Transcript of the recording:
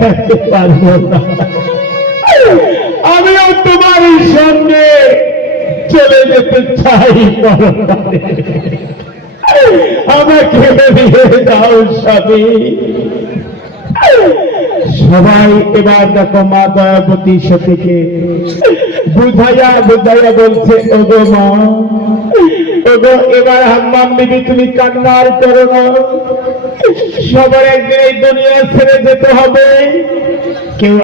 থাকতে পারবো না। আমিও তোমার সঙ্গে চলে যেতে চাই পরকালে। আমাকে নিয়ে যাও স্বামী। সবাই এবার দেখো মা দয়াবতী সতীকে বুঝাইয়া বুঝাইয়া বলছে, ওগো মা, ওগো এবার হাম্মাম বিবি তুমি কান্নার করো না, সবার একদিন এই দুনিয়া ছেড়ে যেতে হবে। কেউ